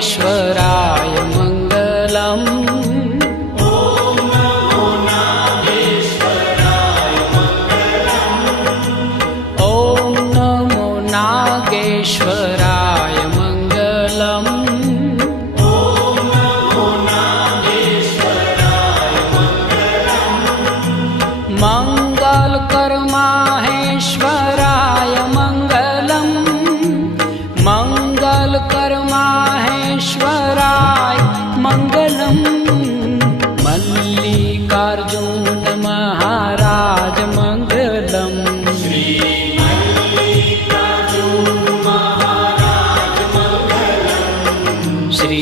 नागेश्वराय मङ्गलम्। ॐ नमो नागेश्वराय मङ्गलम्। मंगलकर माहेश्वराय मंगलम्। मंगलकर माहेश्वराय मंगलम्। मल्लिकार्जुन महाराज मंगलम्। श्री मल्लिकार्जुन महाराज मंगलम्। श्री